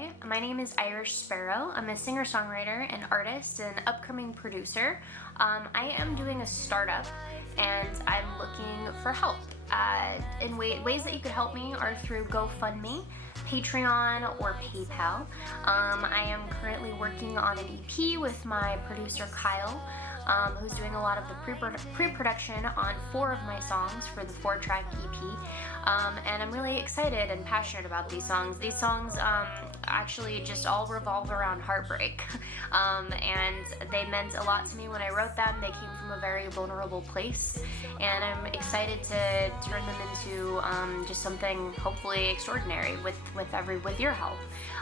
Hi, my name is Irish Sparrow. I'm a singer-songwriter and artist and upcoming producer. I am doing a startup and I'm looking for help. Ways that you could help me are through GoFundMe, Patreon, or PayPal. I am currently working on an EP with my producer Kyle, who's doing a lot of the pre-production on 4 of my songs for the 4-track EP. And I'm really excited and passionate about these songs. These songs actually just all revolve around heartbreak. And they meant a lot to me when I wrote them. They came from a very vulnerable place, and I'm excited to turn them into just something hopefully extraordinary with your help.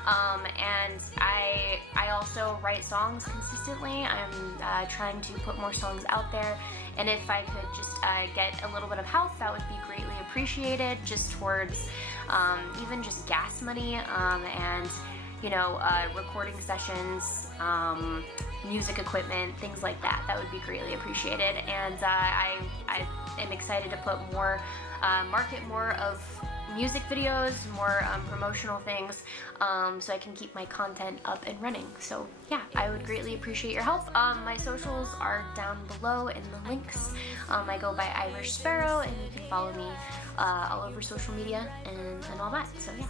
And I also write songs consistently. I'm trying to put more songs out there, and if I could just get a little bit of help, that would be greatly appreciated, just towards even just gas money and recording sessions, music equipment, things like that. That would be greatly appreciated. And I am excited to put market more of music videos, more promotional things, so I can keep my content up and running. So yeah, I would greatly appreciate your help. My socials are down below in the links. I go by Irish Sparrow, and you can follow me all over social media and all that. So yeah.